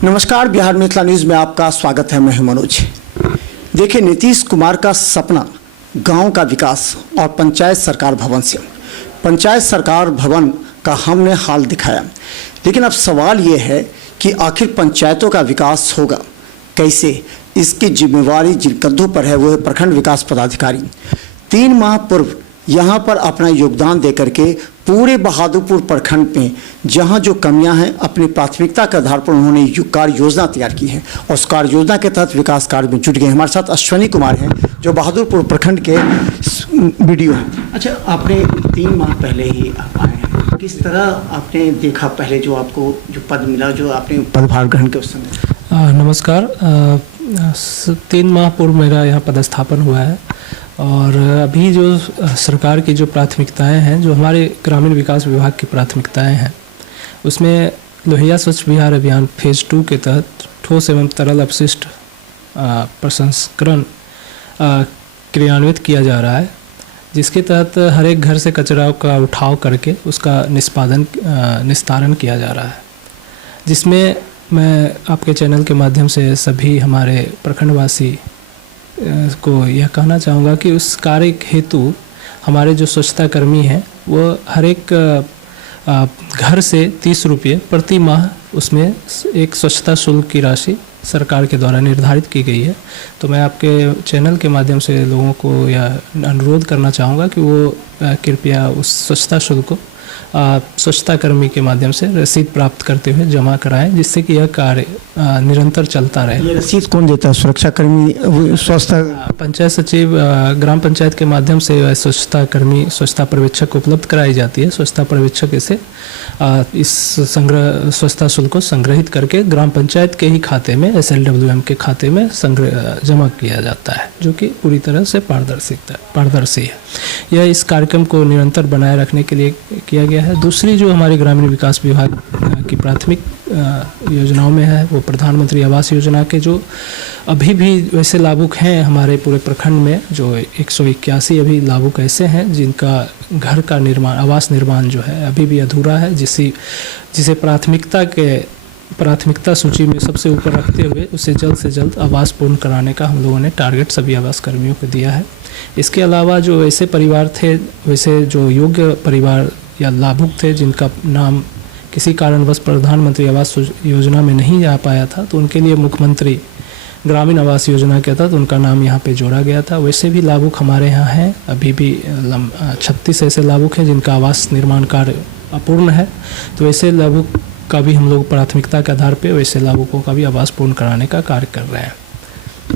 नमस्कार, बिहार मिथिला न्यूज़ में आपका स्वागत है। मैं हूं मनोज। देखिए, नीतीश कुमार का सपना गांव का विकास और पंचायत सरकार भवन से। पंचायत सरकार भवन का हमने हाल दिखाया, लेकिन अब सवाल ये है कि आखिर पंचायतों का विकास होगा कैसे? इसकी जिम्मेवारी जिन कंधों पर है वो है प्रखंड विकास पदाधिकारी। 3 माह पूर्व यहाँ पर अपना योगदान देकर के पूरे बहादुरपुर प्रखंड में जहाँ जो कमियां हैं अपनी प्राथमिकता के आधार पर उन्होंने कार्य योजना तैयार की है और उस कार्य योजना के तहत विकास कार्य में जुट गए। हमारे साथ अश्विनी कुमार हैं जो बहादुरपुर प्रखंड के वीडियो हैं। अच्छा, आपने 3 माह पहले ही आप आए हैं, किस तरह आपने देखा पहले जो आपको जो पद मिला, जो आपने पदभार ग्रहण के उस समय? नमस्कार। 3 माह पूर्व मेरा यहाँ पदस्थापन हुआ है और अभी जो सरकार की जो प्राथमिकताएं हैं, जो हमारे ग्रामीण विकास विभाग की प्राथमिकताएं हैं, उसमें लोहिया स्वच्छ बिहार अभियान फेज़ 2 के तहत ठोस एवं तरल अपशिष्ट प्रसंस्करण क्रियान्वित किया जा रहा है, जिसके तहत हर एक घर से कचरा का उठाव करके उसका निस्तारण किया जा रहा है। जिसमें मैं आपके चैनल के माध्यम से सभी हमारे प्रखंडवासी को यह कहना चाहूँगा कि उस कार्य हेतु हमारे जो स्वच्छता कर्मी हैं वो हर एक घर से 30 रुपये प्रति माह उसमें एक स्वच्छता शुल्क की राशि सरकार के द्वारा निर्धारित की गई है। तो मैं आपके चैनल के माध्यम से लोगों को यह अनुरोध करना चाहूँगा कि वो कृपया उस स्वच्छता शुल्क को स्वच्छता कर्मी के माध्यम से रसीद प्राप्त करते हुए जमा कराएं, जिससे कि यह कार्य निरंतर चलता रहे। ये रसीद कौन देता है? सुरक्षा कर्मी, स्वच्छता पंचायत सचिव, ग्राम पंचायत के माध्यम से स्वच्छता कर्मी, स्वच्छता पर्यवेक्षक उपलब्ध कराई जाती है। स्वच्छता पर्यवेक्षक इसे इस स्वच्छता शुल्क को संग्रहित करके ग्राम पंचायत के ही खाते में, SLWM के खाते में जमा किया जाता है, जो कि पूरी तरह से पारदर्शी है। यह इस कार्यक्रम को निरंतर बनाए रखने के लिए किया गया है। दूसरी जो हमारे ग्रामीण विकास विभाग की प्राथमिक योजनाओं में है वो प्रधानमंत्री आवास योजना के जो अभी भी वैसे लाभुक हैं हमारे पूरे प्रखंड में, जो 181 अभी लाभुक ऐसे हैं जिनका घर का निर्माण, आवास निर्माण जो है अभी भी अधूरा है, जिसे प्राथमिकता सूची में सबसे ऊपर रखते हुए उसे जल्द से जल्द आवास पूर्ण कराने का हम लोगों ने टारगेट सभी आवास कर्मियों को दिया है। इसके अलावा जो ऐसे परिवार थे, वैसे जो योग्य परिवार या लाभुक थे जिनका नाम किसी कारणवश प्रधानमंत्री आवास योजना में नहीं आ पाया था, तो उनके लिए मुख्यमंत्री ग्रामीण आवास योजना के तहत उनका नाम यहाँ पे जोड़ा गया था। वैसे भी लाभुक हमारे यहाँ हैं, अभी भी 36 ऐसे लाभुक हैं जिनका आवास निर्माण कार्य अपूर्ण है। तो वैसे लाभुक का भी हम लोग प्राथमिकता के आधार पे वैसे लाभुकों का भी आवास पूर्ण कराने का कार्य कर रहे हैं।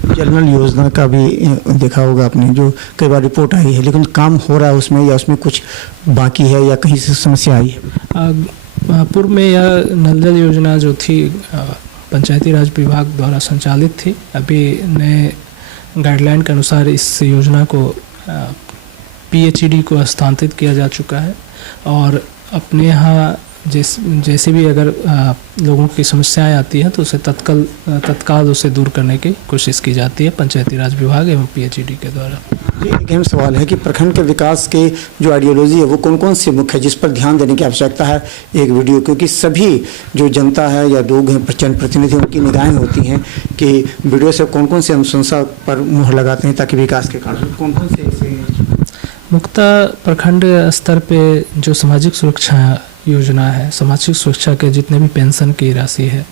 जनरल योजना का भी देखा होगा आपने, जो कई बार रिपोर्ट आई है, लेकिन काम हो रहा है उसमें या उसमें कुछ बाकी है या कहीं से समस्या आई है? पूर्व में यह नल जल योजना जो थी पंचायती राज विभाग द्वारा संचालित थी। अभी नए गाइडलाइन के अनुसार इस योजना को PHED को हस्तांतरित किया जा चुका है और अपने यहाँ जैसे भी अगर लोगों की समस्याएं आती हैं तो उसे तत्काल उसे दूर करने की कोशिश की जाती है पंचायती राज विभाग एवं PHED के द्वारा। एक अहम सवाल है कि प्रखंड के विकास के जो आइडियोलॉजी है वो कौन कौन सी मुख्य है जिस पर ध्यान देने की आवश्यकता है एक वीडियो, क्योंकि सभी जो जनता है या लोग हैं, जनप्रतिनिधि, उनकी निगाहें होती हैं कि वीडियो से कौन कौन सी अनुशंसा पर मुहर लगाते हैं ताकि विकास के कार्य कौन कौन से ऐसे। मुख्यतः प्रखंड स्तर पर जो सामाजिक सुरक्षा योजना है, सामाजिक सुरक्षा के जितने भी पेंशन की राशि है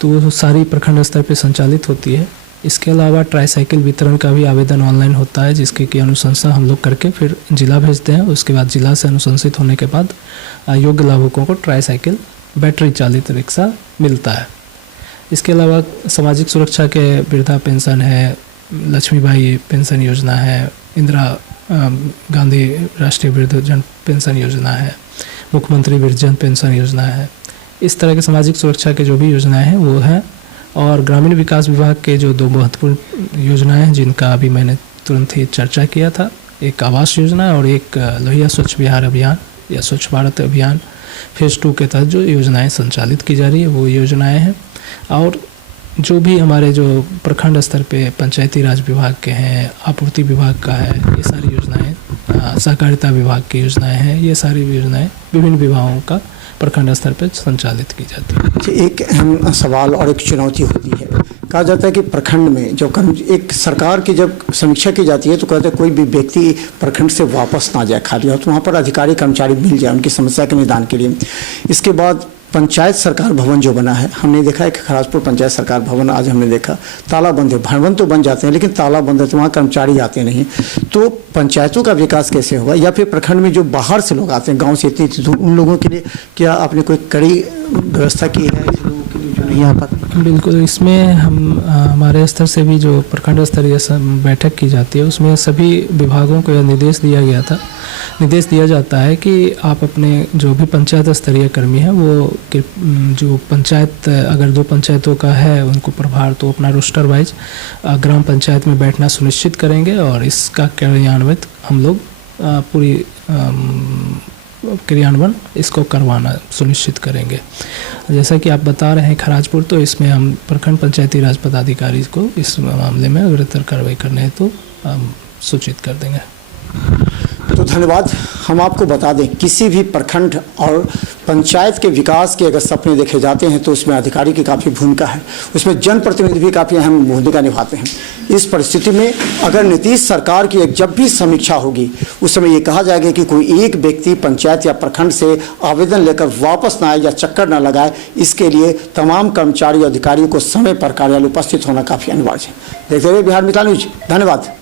तो वो सारी प्रखंड स्तर पे संचालित होती है। इसके अलावा ट्राईसाइकिल वितरण का भी आवेदन ऑनलाइन होता है, जिसकी की अनुशंसा हम लोग करके फिर जिला भेजते हैं। उसके बाद जिला से अनुशंसित होने के बाद योग्य लाभुकों को ट्राईसाइकिल बैटरी चालित रिक्शा मिलता है। इसके अलावा सामाजिक सुरक्षा के वृद्धा पेंशन है, लक्ष्मीबाई पेंशन योजना है, इंदिरा गांधी राष्ट्रीय वृद्धजन पेंशन योजना है, मुख्यमंत्री वृद्धजन पेंशन योजना है। इस तरह के सामाजिक सुरक्षा के जो भी योजनाएं हैं वो हैं। और ग्रामीण विकास विभाग के जो 2 महत्वपूर्ण योजनाएं हैं जिनका अभी मैंने तुरंत ही चर्चा किया था, एक आवास योजना और एक लोहिया स्वच्छ बिहार अभियान या स्वच्छ भारत अभियान फेज़ 2 के तहत जो योजनाएं संचालित की जा रही है वो योजनाएं हैं। और जो भी हमारे जो प्रखंड स्तर पे पंचायती राज विभाग के हैं, आपूर्ति विभाग का है, ये सारी योजनाएं, सहकारिता विभाग की योजनाएं हैं, ये सारी योजनाएं विभिन्न विभागों का प्रखंड स्तर पर संचालित की जाती है। अच्छा, एक अहम सवाल और एक चुनौती होती है। कहा जाता है कि प्रखंड में जो एक सरकार की जब समीक्षा की जाती है तो कहते हैं कोई भी व्यक्ति प्रखंड से वापस ना जाए खाली, और तो वहाँ पर अधिकारी कर्मचारी मिल जाए उनकी समस्या के निदान के लिए। इसके बाद पंचायत सरकार भवन जो बना है, हमने देखा है कि खराजपुर पंचायत सरकार भवन आज हमने देखा ताला बंद है। भवन तो बन जाते हैं लेकिन ताला बंद है, तो वहाँ कर्मचारी आते नहीं। तो पंचायतों का विकास कैसे होगा? या फिर प्रखंड में जो बाहर से लोग आते हैं गांव से इतनी दूर, उन लोगों के लिए क्या आपने कोई कड़ी व्यवस्था की है ऐसे लोगों के लिए जो नहीं आ पाते? बिल्कुल, इसमें हम हमारे स्तर से भी जो प्रखंड स्तरीय बैठक की जाती है उसमें सभी विभागों को यह निर्देश दिया जाता है कि आप अपने जो भी पंचायत स्तरीय कर्मी हैं वो जो पंचायत, अगर 2 पंचायतों का है उनको प्रभार, तो अपना रोस्टर वाइज ग्राम पंचायत में बैठना सुनिश्चित करेंगे और इसका क्रियान्वित हम लोग पूरी क्रियान्वयन इसको करवाना सुनिश्चित करेंगे। जैसा कि आप बता रहे हैं खराजपुर, तो इसमें हम प्रखंड पंचायती राज पदाधिकारी को इस मामले में अग्रतर कार्रवाई करने हेतु तो सूचित कर देंगे। तो धन्यवाद। हम आपको बता दें, किसी भी प्रखंड और पंचायत के विकास के अगर सपने देखे जाते हैं तो उसमें अधिकारी की काफ़ी भूमिका है, उसमें जनप्रतिनिधि भी काफ़ी अहम भूमिका निभाते हैं। इस परिस्थिति में अगर नीतीश सरकार की जब भी समीक्षा होगी उस समय ये कहा जाएगा कि कोई एक व्यक्ति पंचायत या प्रखंड से आवेदन लेकर वापस ना आए या चक्कर ना लगाए, इसके लिए तमाम कर्मचारी अधिकारियों को समय पर कार्यालय उपस्थित होना काफ़ी अनिवार्य है। देखते रहिए बिहार मित्र न्यूज। धन्यवाद।